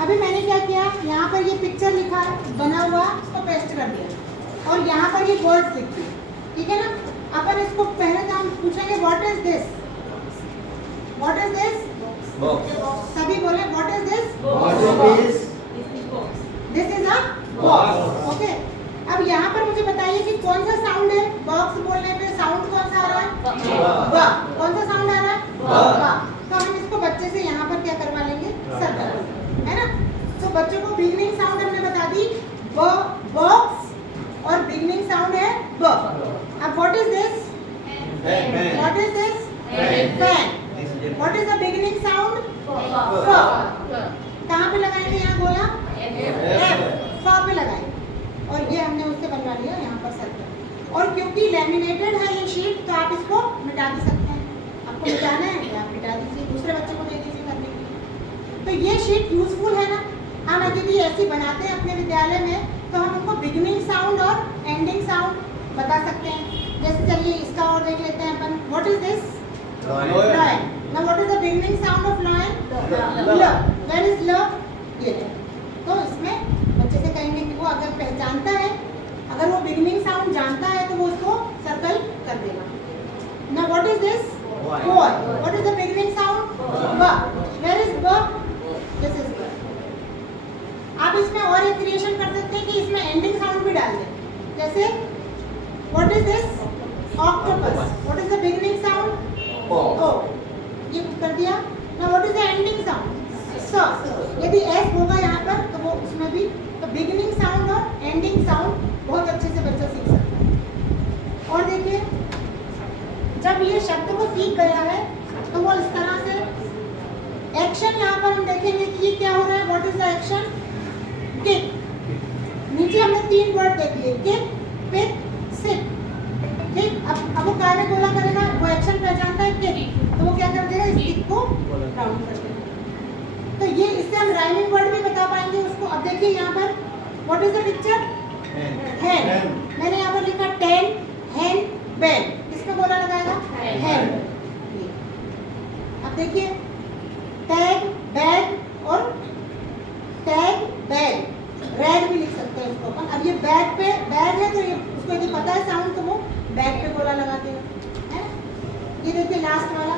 अभी मैंने क्या किया, यहाँ पर ये पिक्चर लिखा बना हुआ उसको पेस्ट कर दिया और यहाँ पर ये वर्ड्स लिख दिए, ठीक है ना। अपन इसको पहले तो हम पूछेंगे what is this, what is this, सभी बोले what is this, this is a box. Okay, अब यहाँ पर मुझे बताइए कि कौन सा साउंड है बॉक्स बोलने पे, साउंड कौन सा आ रहा है, ब। कौन सा साउंड आ रहा है, ब। तो हम इसको बच्चे से यहाँ पर क्या करवा लेंगे, सर्कल, है ना। तो बच्चों को बिगनिंग साउंड हमने बता दी ब, बॉक्स, और बिगनिंग साउंड है ब। अब what is this, what is this, fan. What is the beginning sound, फ। कहाँ पे लगाएंगे, यहाँ गोला फ पे लगाएंगे, और ये हमने उससे बनवा लिया यहाँ पर सर्कल। और क्योंकि लैमिनेटेड है ये शीट, तो आप इसको मिटा भी सकते हैं। आपको मिटाना है तो आप मिटा दीजिए, दूसरे बच्चे को दे दीजिए करने के लिए। तो ये शीट यूजफुल है ना। हम यदि ऐसी बनाते हैं अपने विद्यालय में, तो हम उनको बिगिनिंग साउंड और एंडिंग साउंड बता सकते हैं। जैसे चलिए इसका और देख लेते हैं अपन। What is this, lion. Now what is the beginning sound of lion, ल। वेयर इज ल, ये। तो इसमें बच्चे से कहेंगे कि वो अगर पहचानता है, अगर वो बिगिनिंग साउंड जानता है, तो वो उसको सर्कल कर देगा। Now what is this, boy. What is the beginning sound, ब। वेयर इज ब, दिस इज ब। आप इसमें और एक क्रिएशन कर सकते हैं कि इसमें एंडिंग साउंड भी डाल दें। जैसे what is this, octopus. What is the beginning sound, O. ये कर दिया। Now what is the ending sound, स। यदि एस होगा यहाँ पर, तो वो उसमें भी, तो बिगिनिंग साउंड और एंडिंग साउंड बहुत अच्छे से बच्चा सीख सकता है। और देखिए, जब ये शब्द को सीख गया है, तो वो इस तरह से एक्शन, यहाँ पर हम देखेंगे कि ये क्या हो रहा है। What is the action, kick. नीचे हमने 3 वर्ड देख लिए, किक, पिक, सिट। ठीक, अब वो क्या में गोला करेगा, वो एक्शन पहचानता है किक, तो वो क्या कर देगा, इस किक को राउंड कर देगा। तो ये इससे हम राइमिंग वर्ड भी बता पाएंगे उसको। अब देखिए यहाँ पर व्हाट इज द पिक्चर, हैन। मैंने यहाँ पर लिखा 10 हैन बैग, किसमें गोला लगाएगा, हैन। अब देखिए टैग, बैग और टैग, बैग, रैग भी लिख सकते हैं इसको अपन। अब ये बैग पे, बैग है तो ये उसको यदि पता है साउंड, तो वो बैग पे गोला लगा देगा, है। ये देखिए लास्ट वाला